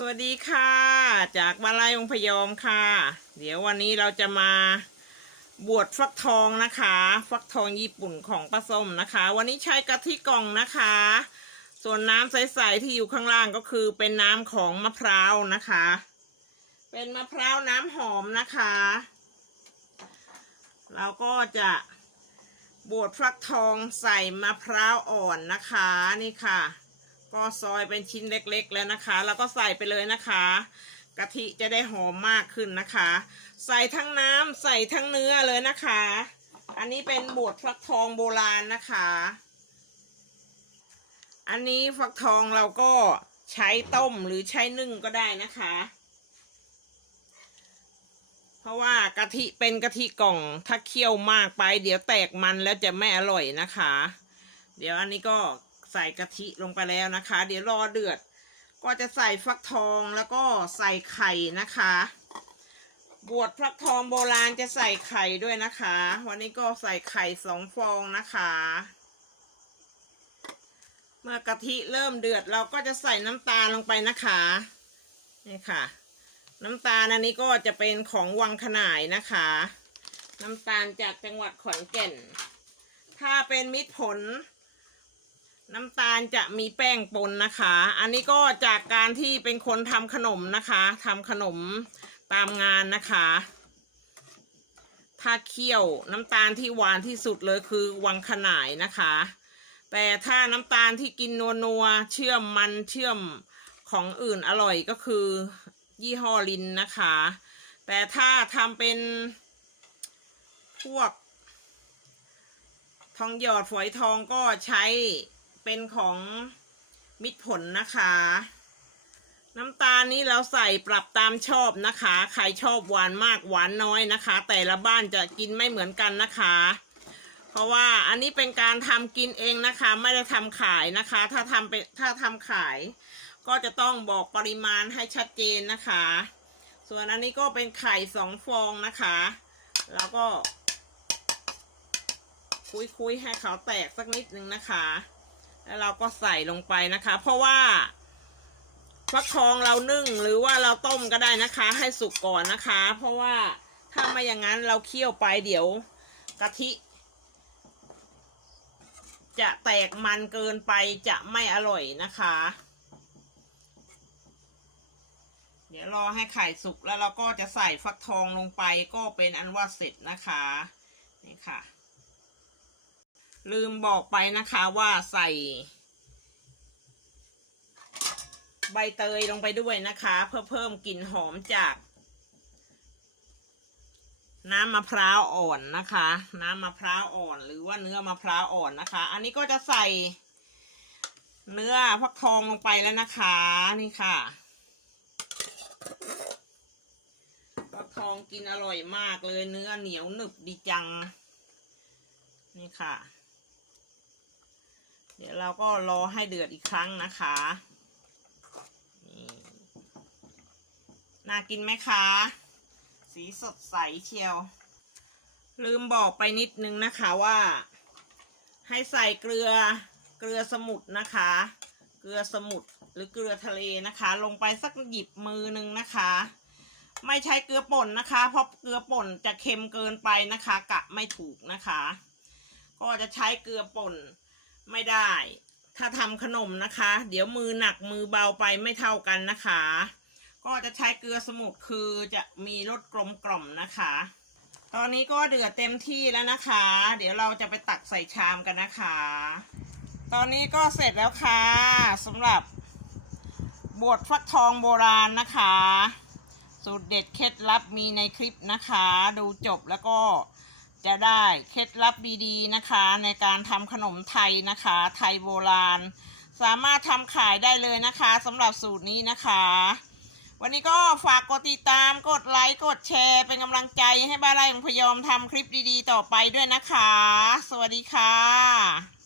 สวัสดีค่ะ จากมาลายองพยอมค่ะ เดี๋ยววันนี้เราจะมาบวชฟักทองนะคะ ฟักทองญี่ปุ่นของป้าส้มนะคะ วันนี้ใช้กะทิกล่องนะคะ ส่วนน้ำใสๆที่อยู่ข้างล่างก็คือเป็นน้ำของมะพร้าวนะคะ เป็นมะพร้าวน้ำหอมนะคะ เราก็จะบวชฟักทองใส่มะพร้าวอ่อนนะคะนี่ค่ะ ก็ซอยเป็นชิ้นเล็กๆแล้วนะคะ แล้วก็ใส่ไปเลยนะคะ กะทิจะได้หอมมากขึ้นนะคะ ใส่ทั้งน้ำใส่ทั้งเนื้อเลยนะคะ อันนี้เป็นบวชฟักทองโบราณนะคะ อันนี้ฟักทองเราก็ใช้ต้มหรือใช้นึ่งก็ได้นะคะ เพราะว่ากะทิเป็นกะทิกล่องถ้าเคี่ยวมากไป เดี๋ยวแตกมันแล้วจะไม่อร่อยนะคะ เดี๋ยวอันนี้ก็ ใส่กะทิลงไปแล้วนะคะ เดี๋ยวรอเดือด ก็จะใส่ฟักทองแล้วก็ใส่ไข่นะคะ บวชฟักทองโบราณจะใส่ไข่ด้วยนะคะ วันนี้ก็ใส่ไข่สองฟองนะคะ เมื่อกะทิเริ่มเดือดเราก็จะใส่น้ำตาลลงไปนะคะนี่ค่ะ น้ำตาลอันนี้ก็จะเป็นของวังขนายนะคะ น้ำตาลจากจังหวัดขอนแก่น ถ้าเป็นมิตรผล น้ำตาลจะมีแป้งปนนะคะ อันนี้ก็จากการที่เป็นคนทำขนมนะคะทำขนมตามงานนะคะ ถ้าเคี่ยวน้ำตาลที่หวานที่สุดเลยคือวังขนายนะคะ แต่ถ้าน้ำตาลที่กินนัวนัวๆเชื่อมมันเชื่อมของอื่นอร่อยก็คือยี่ห้อลินนะคะ แต่ถ้าทำเป็นพวกทองหยอดฝอยทองก็ใช้ เป็นของมิตรผลนะคะ น้ำตาลนี้เราใส่ปรับตามชอบนะคะ ใครชอบหวานมากหวานน้อยนะคะ แต่ละบ้านจะกินไม่เหมือนกันนะคะ เพราะว่าอันนี้เป็นการทำกินเองนะคะ ไม่ได้ทำขายนะคะ ถ้าทำเป็นถ้าทำขาย ก็จะต้องบอกปริมาณให้ชัดเจนนะคะ ส่วนอันนี้ก็เป็นไข่สองฟองนะคะ แล้วก็คุยๆให้เขาแตกสักนิดนึงนะคะ แล้วเราก็ใส่ลงไปนะคะ เพราะว่าฟักทองเรานึ่งหรือว่าเราต้มก็ได้นะคะ ให้สุกก่อนนะคะ เพราะว่าถ้าไม่อย่างนั้นเราเคี่ยวไปเดี๋ยวกะทิ จะแตกมันเกินไปจะไม่อร่อยนะคะ เดี๋ยวรอให้ไข่สุกแล้วเราก็จะใส่ฟักทองลงไปก็เป็นอันว่าเสร็จนะคะ นี่ค่ะ ลืมบอกไปนะคะว่าใส่ ใบเตยลงไปด้วยนะคะ เพื่อเพิ่มกลิ่นหอมจาก น้ำมะพร้าวอ่อนนะคะ น้ำมะพร้าวอ่อน หรือว่าเนื้อมะพร้าวอ่อนนะคะ อันนี้ก็จะใส่ เนื้อฟักทองลงไปแล้วนะคะนี่ค่ะฟักทองกินอร่อยมากเลยเนื้อเหนียวหนึบดีจัง นี่ค่ะ เดี๋ยวเราก็รอให้เดือดอีกครั้งนะคะน่ากินไหมคะ สีสดใสเชียว ลืมบอกไปนิดนึงนะคะว่า ให้ใส่เกลือเกลือสมุทรนะคะ เกลือสมุทรหรือเกลือทะเลนะคะ ลงไปสักหยิบมือหนึ่งนะคะ ไม่ใช้เกลือป่นนะคะ เพราะเกลือป่นจะเค็มเกินไปนะคะ กะไม่ถูกนะคะ ก็จะใช้เกลือป่น ไม่ได้ ถ้าทำขนมนะคะ เดี๋ยวมือหนักมือเบาไปไม่เท่ากันนะคะ ก็จะใช้เกลือสมุทรคือจะมีรสกลมกล่อมนะคะ ตอนนี้ก็เดือดเต็มที่แล้วนะคะ เดี๋ยวเราจะไปตักใส่ชามกันนะคะ ตอนนี้ก็เสร็จแล้วค่ะสำหรับบวชฟักทองโบราณนะคะ สูตรเด็ดเคล็ดลับมีในคลิปนะคะ ดูจบแล้วก็ จะได้เคล็ดลับดีๆนะคะในการทำขนมไทยนะคะ ไทยโบราณ สามารถทำขายได้เลยนะคะสำหรับสูตรนี้นะคะ วันนี้ก็ฝากกดติดตามกดไลค์กดแชร์ เป็นกำลังใจให้บ้านไร่ของพยอมทำคลิปดีๆ ต่อไปด้วยนะคะ สวัสดีค่ะ